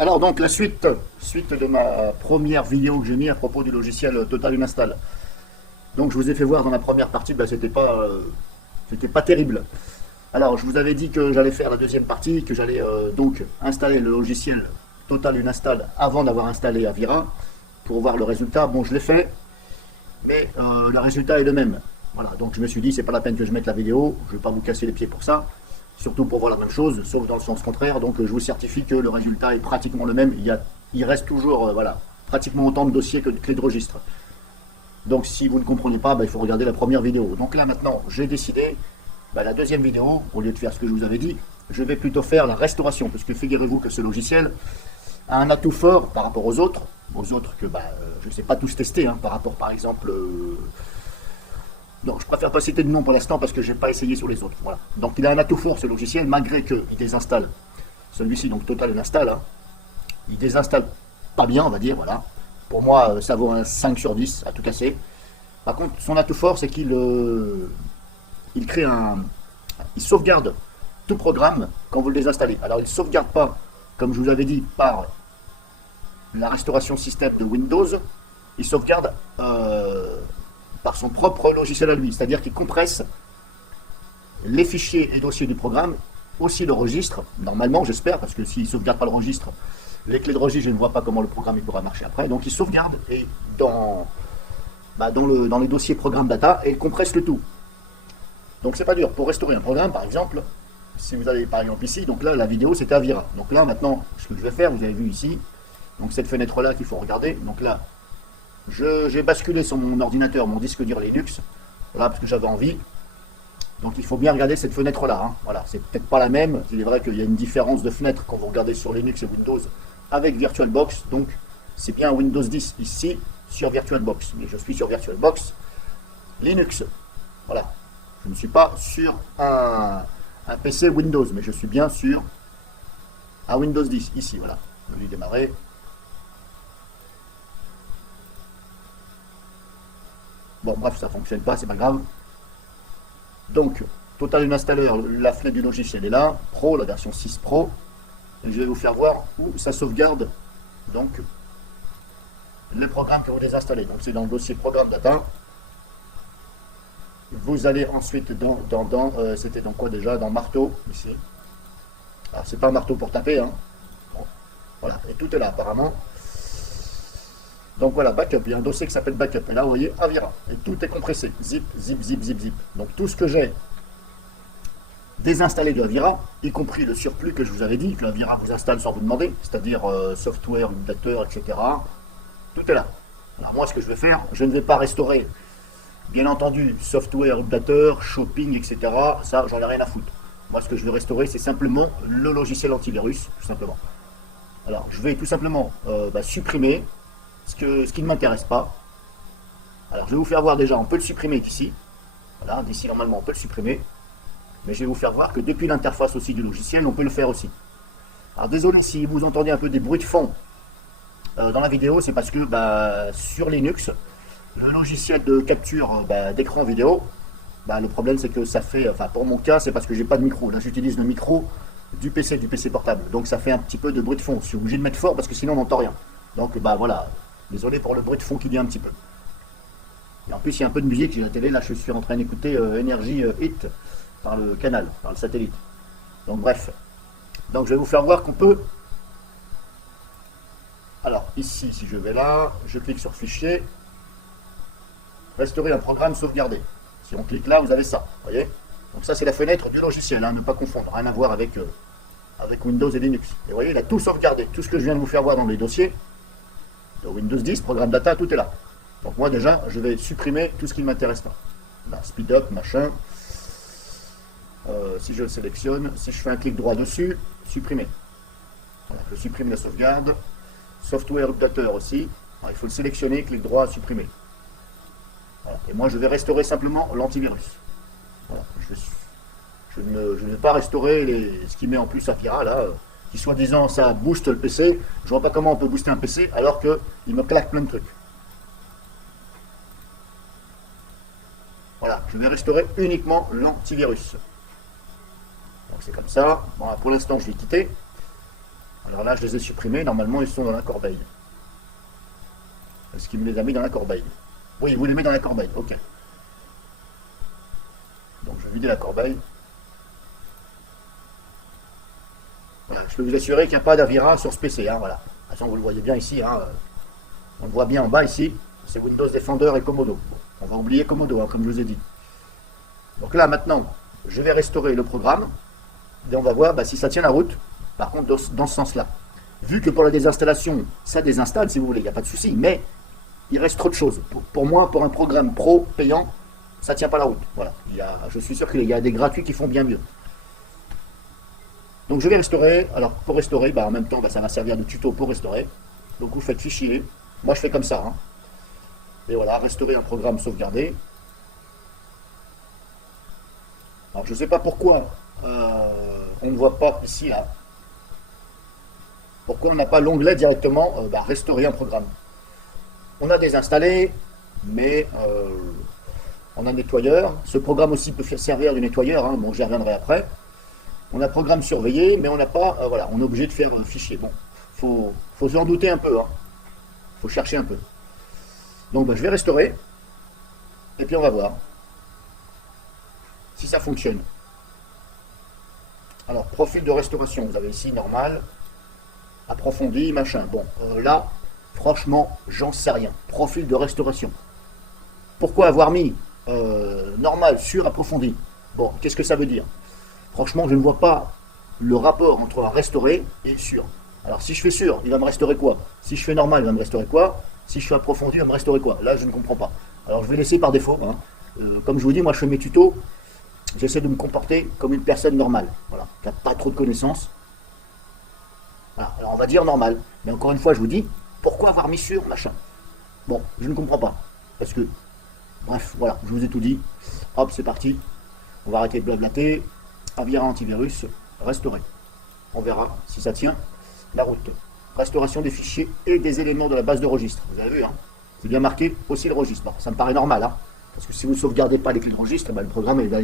Alors donc la suite de ma première vidéo que j'ai mis à propos du logiciel Total Uninstall. Donc je vous ai fait voir dans la première partie, bah, c'était pas terrible. Alors je vous avais dit que j'allais faire la deuxième partie, que j'allais donc installer le logiciel Total Uninstall avant d'avoir installé Avira pour voir le résultat. Bon, je l'ai fait, mais le résultat est le même. Voilà, donc je me suis dit c'est pas la peine que je mette la vidéo, je vais pas vous casser les pieds pour ça. Surtout pour voir la même chose, sauf dans le sens contraire. Donc je vous certifie que le résultat est pratiquement le même. Il reste toujours voilà, pratiquement autant de dossiers que de clés de registre. Donc si vous ne comprenez pas, bah, il faut regarder la première vidéo. Donc là maintenant, j'ai décidé, bah, la deuxième vidéo, au lieu de faire ce que je vous avais dit, je vais plutôt faire la restauration. Parce que figurez-vous que ce logiciel a un atout fort par rapport aux autres que bah, je ne sais pas tous tester, hein, par rapport par exemple... non, je préfère pas citer de nom pour l'instant parce que je n'ai pas essayé sur les autres. Voilà. Donc il a un atout fort ce logiciel, malgré qu'il désinstalle celui-ci, donc Total Uninstall. Hein, il désinstalle pas bien, on va dire, voilà. Pour moi, ça vaut un 5 sur 10 à tout casser. Par contre, son atout fort, c'est il crée il sauvegarde tout programme quand vous le désinstallez. Alors, il ne sauvegarde pas, comme je vous avais dit, par la restauration système de Windows. Il sauvegarde par son propre logiciel à lui. C'est-à-dire qu'il compresse les fichiers et dossiers du programme, aussi le registre, normalement, j'espère, parce que s'il ne sauvegarde pas le registre, les clés de registre, je ne vois pas comment le programme il pourra marcher après. Donc il sauvegarde et dans les dossiers programme data et il compresse le tout. Donc c'est pas dur. Pour restaurer un programme, par exemple, si vous allez par exemple ici, donc là la vidéo c'était Avira. Donc là maintenant, ce que je vais faire, vous avez vu ici, donc cette fenêtre là qu'il faut regarder. Donc là, j'ai basculé sur mon ordinateur, mon disque dur Linux, là parce que j'avais envie. Donc il faut bien regarder cette fenêtre là. Hein. Voilà, c'est peut-être pas la même. Il est vrai qu'il y a une différence de fenêtre quand vous regardez sur Linux et Windows avec VirtualBox. Donc c'est bien Windows 10 ici sur VirtualBox. Mais je suis sur VirtualBox Linux. Voilà. Je ne suis pas sur un PC Windows, mais je suis bien sur un Windows 10 ici. Voilà. Je vais lui démarrer. Bon, bref, ça ne fonctionne pas, c'est pas grave. Donc, Total Uninstaller, la fenêtre du logiciel est là. Pro, la version 6 Pro. Et je vais vous faire voir où ça sauvegarde donc les programmes que vous désinstallez. Donc, c'est dans le dossier programme data. Vous allez ensuite c'était dans quoi déjà? Dans marteau, ici. Alors, c'est pas un marteau pour taper, hein. Bon, voilà, et tout est là apparemment. Donc voilà, backup, il y a un dossier qui s'appelle backup. Et là, vous voyez, Avira. Et tout est compressé. Zip, zip, zip, zip, zip. Donc tout ce que j'ai désinstallé de Avira, y compris le surplus que je vous avais dit, que Avira vous installe sans vous demander, c'est-à-dire software, utilisateur, etc. Tout est là. Alors moi, ce que je vais faire, je ne vais pas restaurer, bien entendu, software, utilisateur, shopping, etc. Ça, j'en ai rien à foutre. Moi, ce que je vais restaurer, c'est simplement le logiciel antivirus, tout simplement. Alors, je vais tout simplement supprimer ce qui ne m'intéresse pas. Alors je vais vous faire voir déjà, on peut le supprimer ici. Voilà, d'ici normalement on peut le supprimer. Mais je vais vous faire voir que depuis l'interface aussi du logiciel, on peut le faire aussi. Alors désolé si vous entendez un peu des bruits de fond dans la vidéo, c'est parce que sur Linux, le logiciel de capture d'écran vidéo, le problème c'est que ça fait, enfin pour mon cas, c'est parce que j'ai pas de micro. Là j'utilise le micro du PC portable. Donc ça fait un petit peu de bruit de fond. Je suis obligé de mettre fort parce que sinon on n'entend rien. Donc voilà. Désolé pour le bruit de fond qui vient un petit peu. Et en plus, il y a un peu de musique j'ai la télé. Là, je suis en train d'écouter Energy Hit par le canal, par le satellite. Donc, bref. Donc, je vais vous faire voir qu'on peut. Alors, ici, si je vais là, je clique sur Fichier. Restaurer un programme sauvegardé. Si on clique là, vous avez ça. Vous voyez? Donc, ça, c'est la fenêtre du logiciel. Hein, ne pas confondre. Rien à voir avec Windows et Linux. Et vous voyez, il a tout sauvegardé. Tout ce que je viens de vous faire voir dans les dossiers. De Windows 10, programme data, tout est là. Donc moi déjà, je vais supprimer tout ce qui ne m'intéresse pas. Là, speed up, machin. Si je le sélectionne, si je fais un clic droit dessus, supprimer. Voilà, je supprime la sauvegarde. Software utilisateur aussi. Alors, il faut le sélectionner, clic droit, supprimer. Voilà. Et moi, je vais restaurer simplement l'antivirus. Voilà. Je ne vais pas restaurer ce qui met en plus Avira là. Qui soi-disant ça booste le PC, je vois pas comment on peut booster un PC alors qu'il me claque plein de trucs. Voilà, je vais restaurer uniquement l'antivirus. Donc c'est comme ça. Bon, pour l'instant je vais quitter. Alors là, je les ai supprimés. Normalement, ils sont dans la corbeille. Est-ce qu'il me les a mis dans la corbeille? Oui, il vous les met dans la corbeille. Ok. Donc, je vais vider la corbeille. Voilà, je peux vous assurer qu'il n'y a pas d'Avira sur ce PC. Hein, voilà. De toute façon, vous le voyez bien ici. Hein, on le voit bien en bas ici. C'est Windows Defender et Komodo. Bon, on va oublier Komodo, hein, comme je vous ai dit. Donc là, maintenant, je vais restaurer le programme. Et on va voir si ça tient la route. Par contre, dans ce sens-là. Vu que pour la désinstallation, ça désinstalle, si vous voulez, il n'y a pas de souci. Mais il reste trop de choses. Pour moi, pour un programme pro payant, ça ne tient pas la route. Voilà. Je suis sûr qu'il y a des gratuits qui font bien mieux. Donc je vais restaurer. Alors pour restaurer, en même temps, ça va servir de tuto pour restaurer. Donc vous faites fichier. Moi je fais comme ça. Hein. Et voilà, restaurer un programme sauvegardé. Alors je ne sais pas pourquoi on ne voit pas ici là. Pourquoi on n'a pas l'onglet directement restaurer un programme. On a désinstallé, mais on a un nettoyeur. Ce programme aussi peut servir de nettoyeur. Hein. Bon, j'y reviendrai après. On a programme surveillé, mais on n'a pas. Voilà, on est obligé de faire un fichier. Bon, faut s'en douter un peu. Hein. Faut chercher un peu. Donc, je vais restaurer. Et puis, on va voir si ça fonctionne. Alors, profil de restauration. Vous avez ici normal, approfondi, machin. Bon, là, franchement, j'en sais rien. Profil de restauration. Pourquoi avoir mis normal sur approfondi? Bon, qu'est-ce que ça veut dire? Franchement, je ne vois pas le rapport entre un restauré et sûr. Alors, si je fais sûr, il va me restaurer quoi? Si je fais normal, il va me restaurer quoi? Si je fais approfondi, il va me restaurer quoi? Là, je ne comprends pas. Alors, je vais laisser par défaut. Hein. Comme je vous dis, moi, je fais mes tutos. J'essaie de me comporter comme une personne normale. Voilà, qui n'a pas trop de connaissances. Voilà. Alors, on va dire normal. Mais encore une fois, je vous dis, pourquoi avoir mis sur machin? Bon, je ne comprends pas. Parce que, bref, voilà, je vous ai tout dit. Hop, c'est parti. On va arrêter de blablater. Avira antivirus, restaurer. On verra si ça tient la route. Restauration des fichiers et des éléments de la base de registre. Vous avez vu, hein? C'est bien marqué aussi le registre. Bon, ça me paraît normal, hein? Parce que si vous ne sauvegardez pas les clés de registre, le programme il va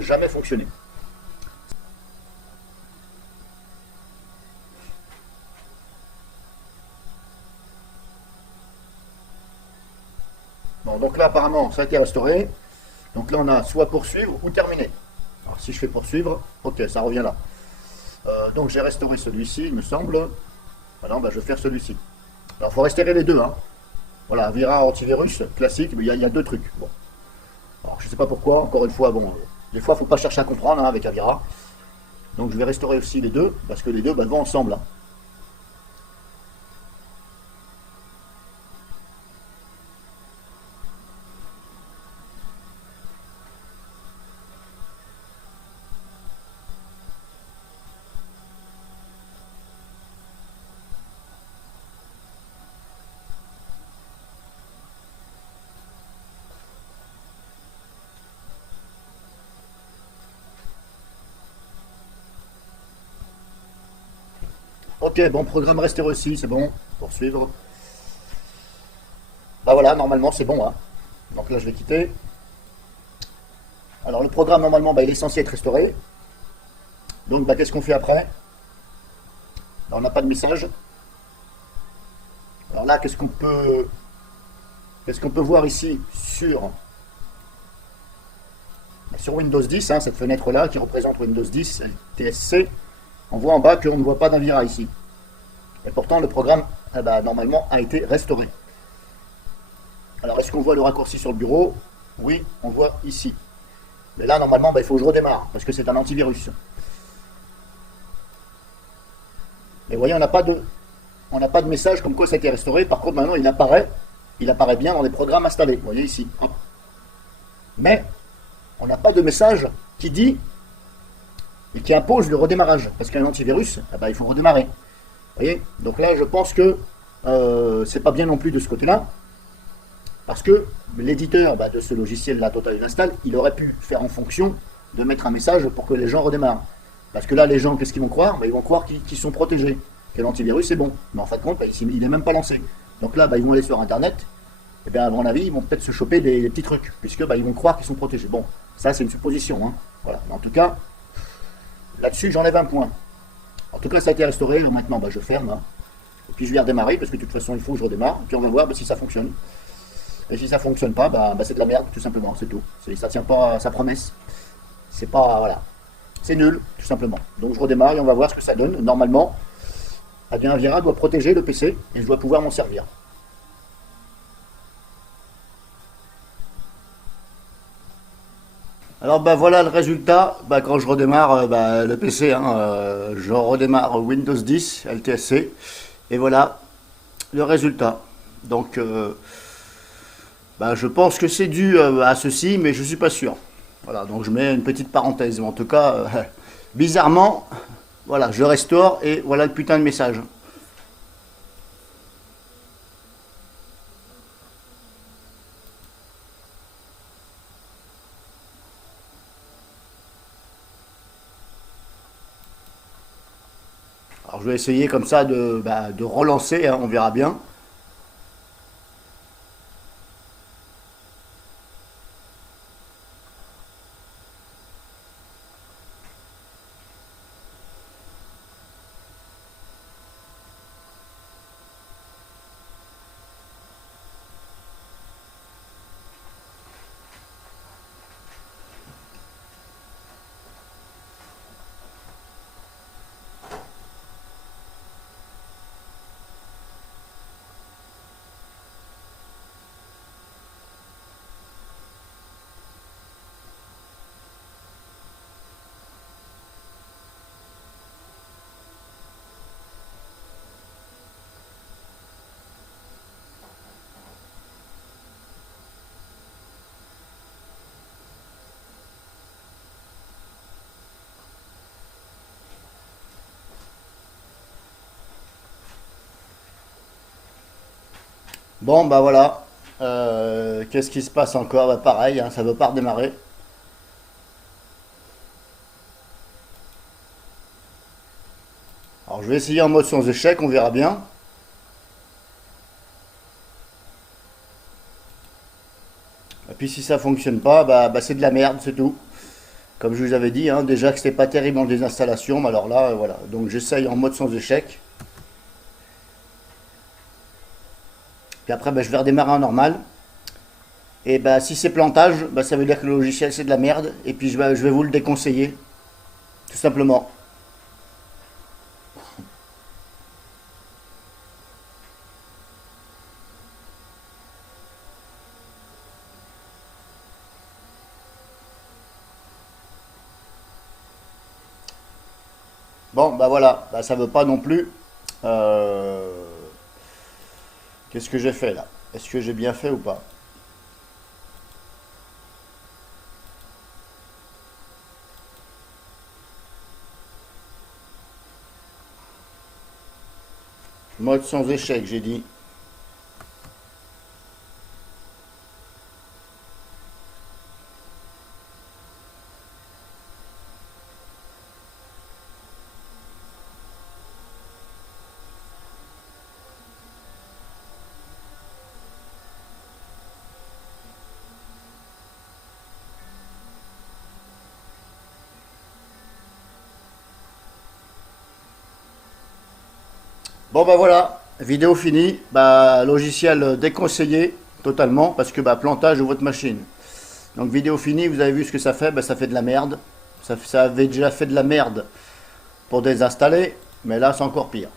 jamais fonctionner. Bon, donc là apparemment ça a été restauré. Donc là on a soit poursuivre ou terminer. Alors, si je fais poursuivre, ok, ça revient là. Donc j'ai restauré celui-ci, il me semble. Maintenant, je vais faire celui-ci. Alors, il faut restaurer les deux. Hein. Voilà, Avira antivirus, classique, mais il y a deux trucs. Bon. Alors, je ne sais pas pourquoi, encore une fois, bon, des fois, il ne faut pas chercher à comprendre hein, avec Avira. Donc, je vais restaurer aussi les deux, parce que les deux vont ensemble. Hein. Ok, bon, programme restauré aussi, c'est bon. Poursuivre. Voilà, normalement, c'est bon. Hein. Donc là, je vais quitter. Alors, le programme, normalement, il est censé être restauré. Donc, qu'est-ce qu'on fait après? Alors, on n'a pas de message. Alors là, qu'est-ce qu'on peut voir ici sur Windows 10, hein, cette fenêtre-là qui représente Windows 10, TSC, on voit en bas qu'on ne voit pas d'Avira ici. Et pourtant, le programme, normalement, a été restauré. Alors, est-ce qu'on voit le raccourci sur le bureau? Oui, on voit ici. Mais là, normalement, il faut que je redémarre, parce que c'est un antivirus. Et vous voyez, on n'a pas de message comme quoi ça a été restauré. Par contre, maintenant, il apparaît bien dans les programmes installés. Vous voyez ici. Mais, on n'a pas de message qui dit et qui impose le redémarrage. Parce qu'un antivirus, il faut redémarrer. Vous voyez? Donc là, je pense que c'est pas bien non plus de ce côté-là. Parce que l'éditeur de ce logiciel-là, Total Uninstall, il aurait pu faire en fonction de mettre un message pour que les gens redémarrent. Parce que là, les gens, qu'est-ce qu'ils vont croire? Ils vont croire qu'ils sont protégés, que l'antivirus est bon. Mais en fin de compte, il n'est même pas lancé. Donc là, ils vont aller sur Internet. Et bien, à mon avis, ils vont peut-être se choper des petits trucs, puisque ils vont croire qu'ils sont protégés. Bon, ça, c'est une supposition. Hein. Voilà. Mais en tout cas, là-dessus, j'enlève un point. En tout cas, ça a été restauré. Maintenant, bah, je ferme, hein. Et puis je vais redémarrer parce que de toute façon, il faut que je redémarre. Et puis on va voir bah, si ça fonctionne. Et si ça fonctionne pas, bah, c'est de la merde, tout simplement. C'est tout. Ça tient pas à sa promesse. C'est pas. Voilà. C'est nul, tout simplement. Donc je redémarre et on va voir ce que ça donne. Normalement, Adrien Viera doit protéger le PC et je dois pouvoir m'en servir. Alors bah voilà le résultat, bah, quand je redémarre bah, le PC, hein, je redémarre Windows 10 LTSC et voilà le résultat. Donc bah, je pense que c'est dû à ceci mais je suis pas sûr. Voilà, donc je mets une petite parenthèse, mais en tout cas bizarrement voilà je restaure et voilà le putain de message. Alors je vais essayer comme ça de relancer, hein, on verra bien. Bon bah voilà. Qu'est-ce qui se passe encore? Bah, pareil, hein, ça veut pas redémarrer. Alors je vais essayer en mode sans échec, on verra bien. Et puis si ça fonctionne pas, bah, c'est de la merde, c'est tout. Comme je vous avais dit, hein, déjà que c'était pas terrible en désinstallation, mais alors là, voilà. Donc j'essaye en mode sans échec. Puis après, bah, je vais redémarrer en normal. Et bah, si c'est plantage, bah, ça veut dire que le logiciel c'est de la merde. Et puis je vais vous le déconseiller, tout simplement. Bon, bah voilà, bah, ça veut pas non plus. Euh, Qu'est-ce que j'ai fait là? Est-ce que j'ai bien fait ou pas? Mode sans échec, j'ai dit. Bon bah voilà, vidéo finie. Bah logiciel déconseillé totalement parce que bah plantage de votre machine. Donc vidéo finie, vous avez vu ce que ça fait, bah ça fait de la merde. Ça avait déjà fait de la merde pour désinstaller, mais là c'est encore pire.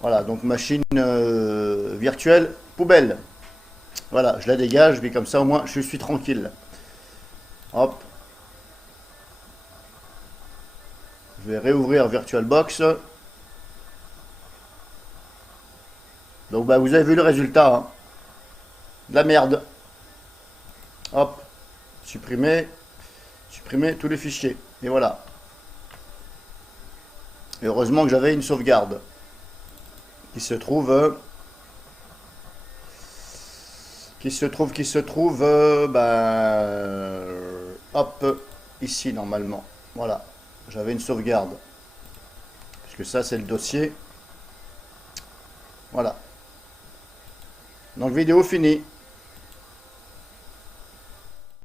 Voilà, donc machine virtuelle, poubelle. Voilà, je la dégage, puis comme ça au moins je suis tranquille. Hop, je vais réouvrir VirtualBox. Donc bah vous avez vu le résultat, hein. De la merde. Hop, supprimer, supprimer tous les fichiers. Et voilà. Et heureusement que j'avais une sauvegarde qui se trouve, hop, ici normalement. Voilà, j'avais une sauvegarde. Puisque ça c'est le dossier. Voilà. Donc vidéo finie.